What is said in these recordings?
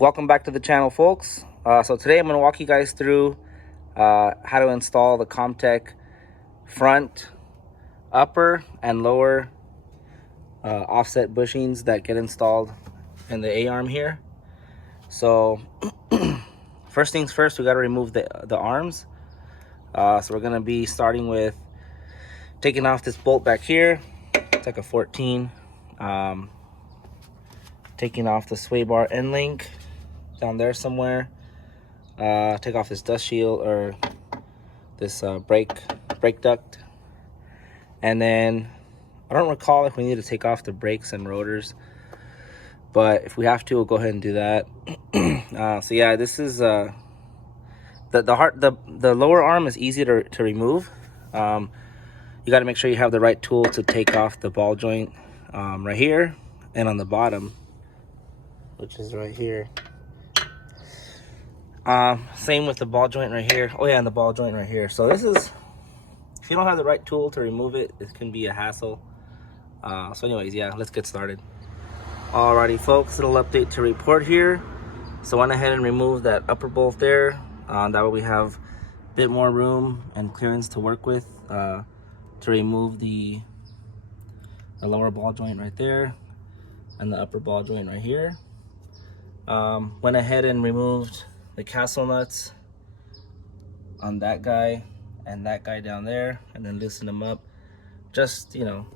Welcome back to the channel, folks. So today I'm going to walk you guys through how to install the Comptech front, upper, and lower offset bushings that get installed in the A-arm here. So first things first, we got to remove the arms. So we're going to be starting with taking off this bolt back here. It's like a 14. Taking off the sway bar end link down there somewhere. Take off this dust shield or this brake duct, and then I don't recall if we need to take off the brakes and rotors, but if we have to, we'll go ahead and do that. So yeah, this is the lower arm is easy to remove. You got to make sure you have the right tool to take off the ball joint right here, and on the bottom, which is right here. Same with the ball joint right here. Oh yeah, and the ball joint right here. So this is, if you don't have the right tool to remove it, it can be a hassle. So anyways, yeah, let's get started. Alrighty folks, little update to report here. So I went ahead and removed that upper bolt there. That way we have a bit more room and clearance to work with to remove the lower ball joint right there and the upper ball joint right here. Went ahead and removed the castle nuts on that guy and that guy down there, and then loosen them up, just, you know,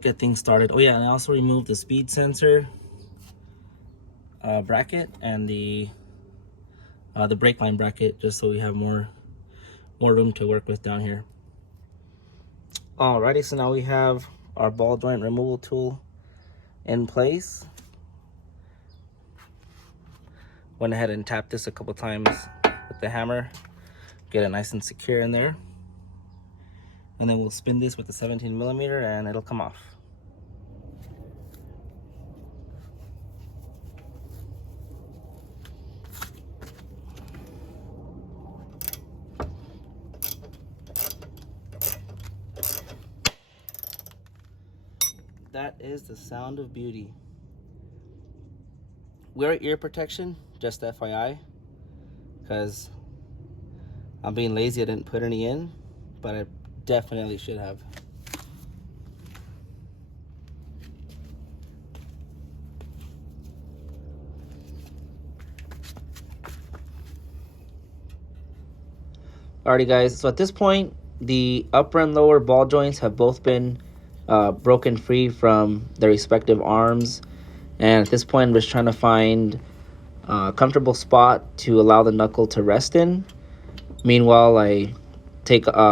get things started. Oh yeah, and I also removed the speed sensor bracket and the brake line bracket, just so we have more room to work with down here. Alrighty, so now we have our ball joint removal tool in place. Went ahead and tapped this a couple times with the hammer, get it nice and secure in there, and then we'll spin this with the 17mm and it'll come off. That is the sound of beauty. Wear ear protection, just FYI, because I'm being lazy. I didn't put any in, but I definitely should have. Alrighty guys, so at this point, the upper and lower ball joints have both been broken free from their respective arms. And at this point, I'm just trying to find a comfortable spot to allow the knuckle to rest in. Meanwhile, I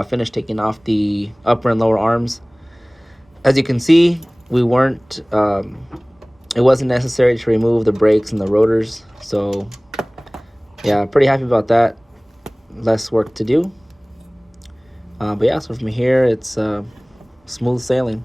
finish taking off the upper and lower arms. As you can see, it wasn't necessary to remove the brakes and the rotors. So yeah, pretty happy about that. Less work to do. But yeah, so from here, it's smooth sailing.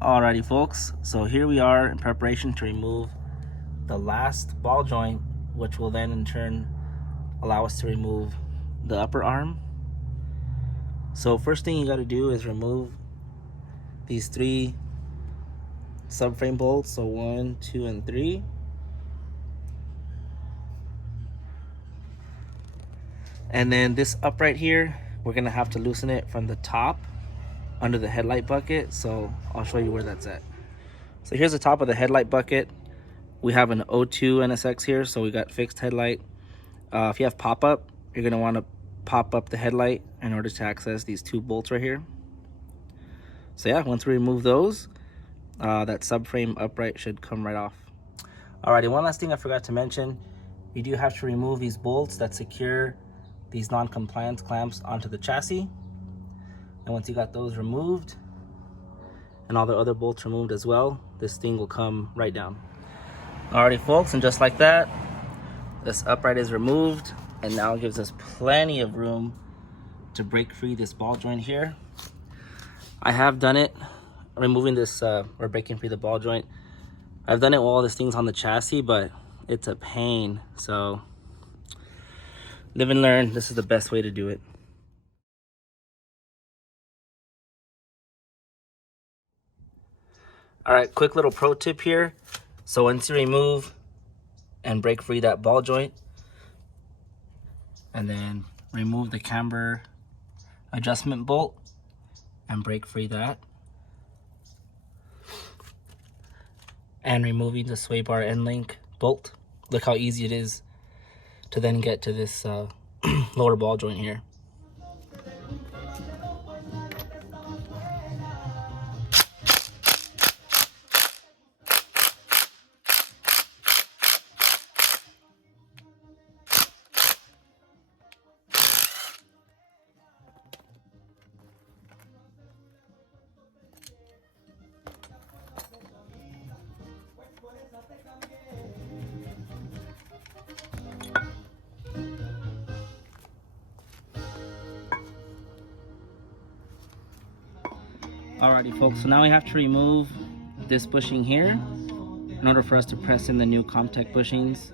Alrighty folks, so here we are in preparation to remove the last ball joint, which will then in turn allow us to remove the upper arm. So first thing you got to do is remove these 3 subframe bolts, so 1, 2, and 3. And then this upright here, we're gonna have to loosen it from the top under the headlight bucket, so I'll show you where that's at. So here's the top of the headlight bucket. We have an 02 NSX here, so we got fixed headlight. If you have pop-up, you're gonna wanna pop up the headlight in order to access these 2 bolts right here. So yeah, once we remove those, that subframe upright should come right off. Alrighty, one last thing I forgot to mention. You do have to remove these bolts that secure these non-compliance clamps onto the chassis. And once you got those removed and all the other bolts removed as well, this thing will come right down. Alrighty folks, and just like that, this upright is removed. and now it gives us plenty of room to break free this ball joint here. I have done it, removing this or breaking free the ball joint. I've done it while this thing's on the chassis, but it's a pain. So live and learn. This is the best way to do it. All right, quick little pro tip here. So once you remove and break free that ball joint, and then remove the camber adjustment bolt and break free that, and removing the sway bar end link bolt, look how easy it is to then get to this lower ball joint here. Alrighty folks, so now we have to remove this bushing here in order for us to press in the new Comptech bushings.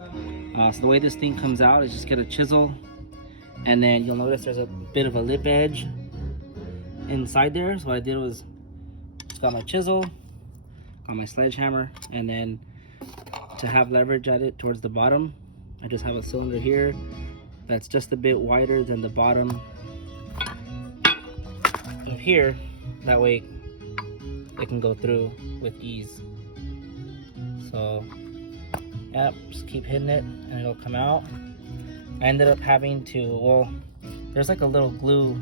So the way this thing comes out is just get a chisel, and then you'll notice there's a bit of a lip edge inside there. So what I did was just got my chisel, got my sledgehammer, and then to have leverage at it towards the bottom, I just have a cylinder here that's just a bit wider than the bottom of here. That way it can go through with ease. So yeah, just keep hitting it and it'll come out. I ended up having to, well, there's like a little glue,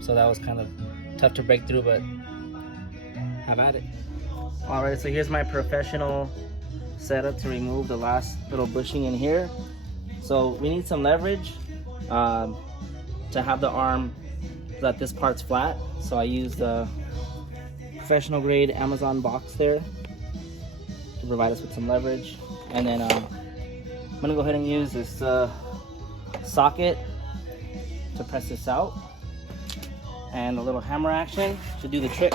so that was kind of tough to break through, but have at it. All right, so here's my professional setup to remove the last little bushing in here. So we need some leverage to have the arm so that this part's flat. So I used a professional grade Amazon box there to provide us with some leverage. And then I'm gonna go ahead and use this socket to press this out, and a little hammer action to do the trick.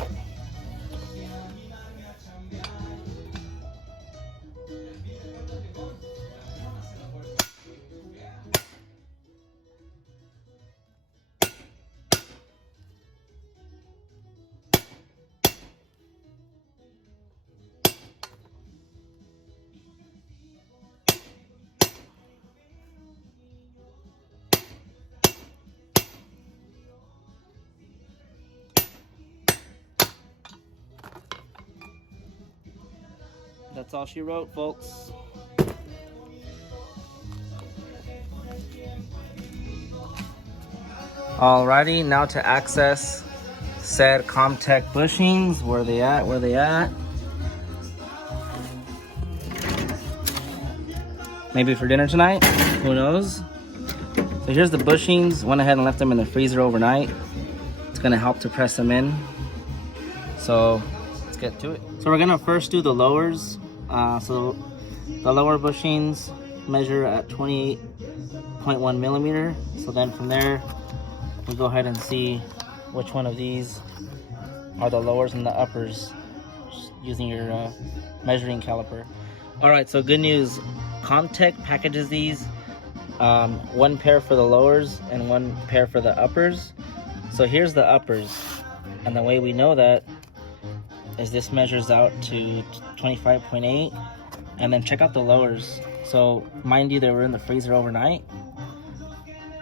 That's all she wrote, folks. Alrighty, now to access said Comptech bushings. Where they at? Where they at? Maybe for dinner tonight? Who knows? So here's the bushings. Went ahead and left them in the freezer overnight. It's gonna help to press them in. So let's get to it. So we're gonna first do the lowers. So the lower bushings measure at 28.1 millimeter. So then from there, we'll go ahead and see which one of these are the lowers and the uppers, just using your measuring caliper. All right, so good news. Comptech packages these, one pair for the lowers and one pair for the uppers. So here's the uppers, and the way we know that is this measures out to 25.8, and then check out the lowers. So mind you, they were in the freezer overnight.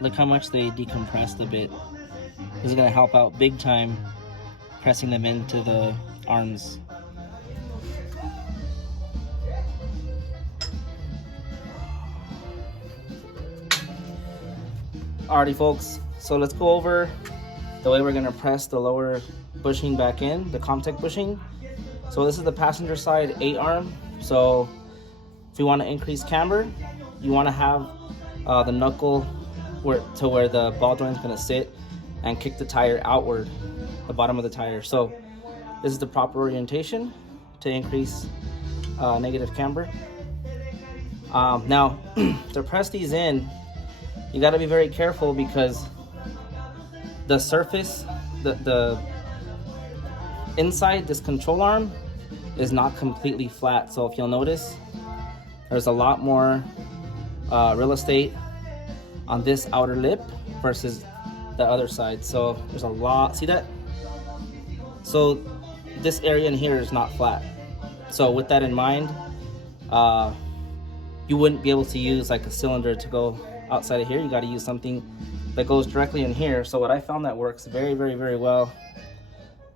Look how much they decompressed a bit. This is gonna help out big time pressing them into the arms. Alrighty folks, so let's go over the way we're gonna press the lower bushing back in, the Comptech bushing. So this is the passenger side 8-arm. So if you want to increase camber, you want to have the knuckle where the ball joint is going to sit and kick the tire outward, the bottom of the tire. So this is the proper orientation to increase negative camber. Now, to press these in, you got to be very careful because the surface, the inside this control arm is not completely flat. So if you'll notice, there's a lot more real estate on this outer lip versus the other side. So there's a lot, see that? So this area in here is not flat. So with that in mind, you wouldn't be able to use like a cylinder to go outside of here. You got to use something that goes directly in here. So what I found that works very, very, very well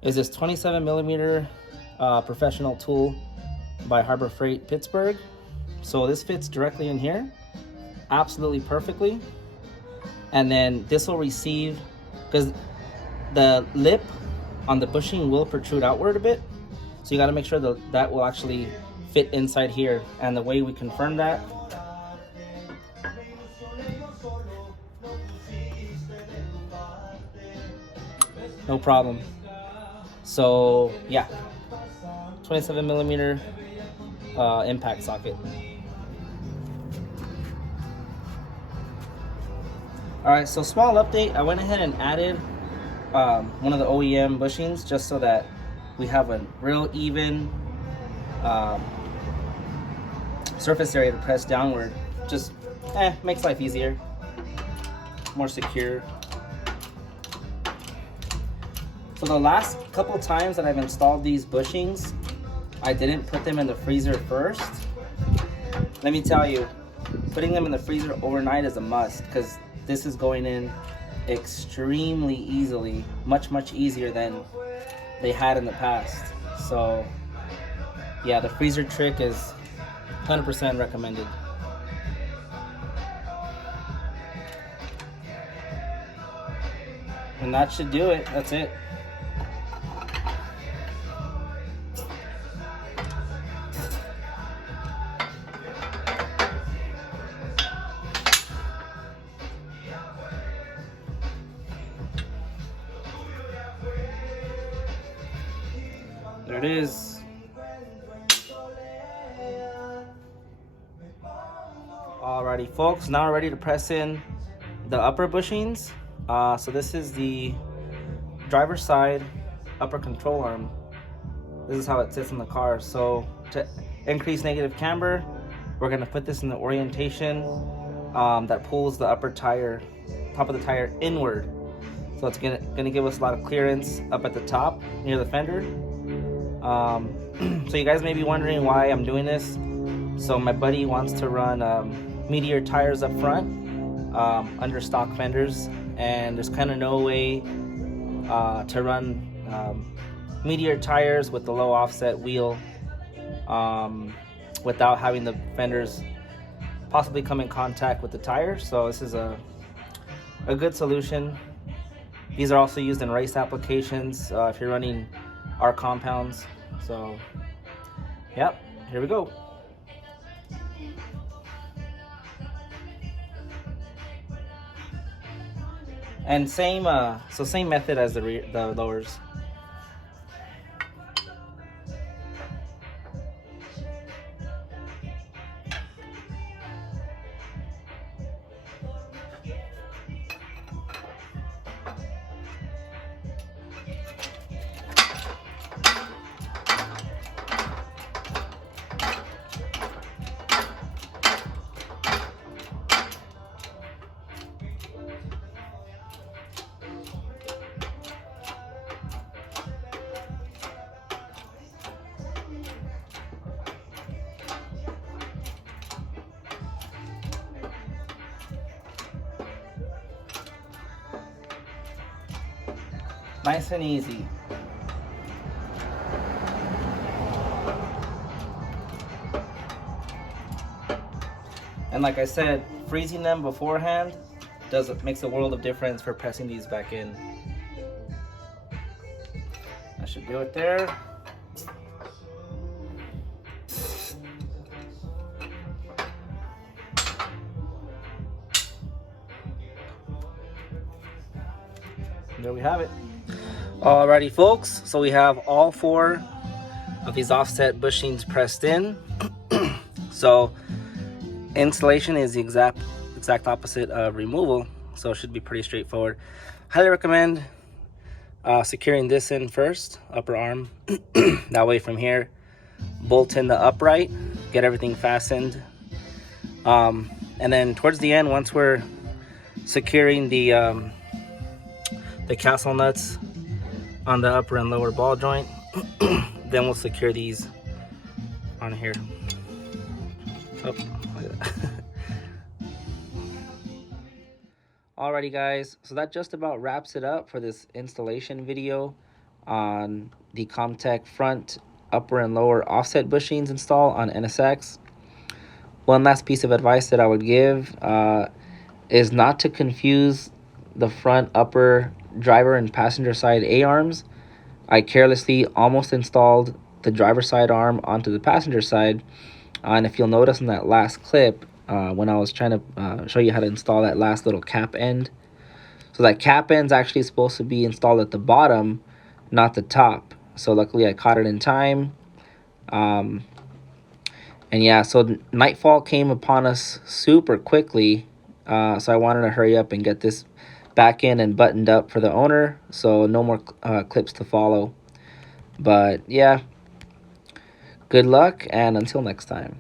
is this 27 millimeter professional tool by Harbor Freight Pittsburgh. So this fits directly in here absolutely perfectly. And then this will receive, because the lip on the bushing will protrude outward a bit. So you got to make sure that that will actually fit inside here. And the way we confirm that, no problem. So yeah, 27 millimeter impact socket. All right, so small update. I went ahead and added one of the OEM bushings just so that we have a real even surface area to press downward. Just makes life easier, more secure. So the last couple times that I've installed these bushings, I didn't put them in the freezer first. Let me tell you, putting them in the freezer overnight is a must, because this is going in extremely easily, much easier than they had in the past. So yeah, the freezer trick is 100% recommended. And that should do it. That's it. There it is. Alrighty folks, now we're ready to press in the upper bushings. So this is the driver's side upper control arm. This is how it sits in the car. So to increase negative camber, we're gonna put this in the orientation that pulls the upper tire, top of the tire inward. So it's gonna give us a lot of clearance up at the top near the fender. So you guys may be wondering why I'm doing this. So my buddy wants to run Meteor tires up front under stock fenders, and there's kind of no way to run Meteor tires with the low offset wheel without having the fenders possibly come in contact with the tire. So this is a good solution. These are also used in race applications if you're running our compounds. So yep, here we go. And same method as the lowers. Nice and easy. And like I said, freezing them beforehand makes a world of difference for pressing these back in. I should do it there. There we have it. Alrighty folks, so we have all 4 of these offset bushings pressed in. So Installation is the exact opposite of removal, so it should be pretty straightforward. Highly recommend securing this in first, upper arm. That way from here, bolt in the upright, get everything fastened. And then towards the end, once we're securing the castle nuts on the upper and lower ball joint, then we'll secure these on here. Oh, look at that. Alrighty guys, so that just about wraps it up for this installation video on the Comptech front, upper and lower offset bushings install on NSX. One last piece of advice that I would give is not to confuse the front, upper, driver and passenger side A-arms. I carelessly almost installed the driver side arm onto the passenger side, and if you'll notice in that last clip, when I was trying to show you how to install that last little cap end, so that cap end's actually supposed to be installed at the bottom, not the top. So luckily I caught it in time. And yeah, so nightfall came upon us super quickly, so I wanted to hurry up and get this back in and buttoned up for the owner, so no more clips to follow. But yeah, good luck, and until next time.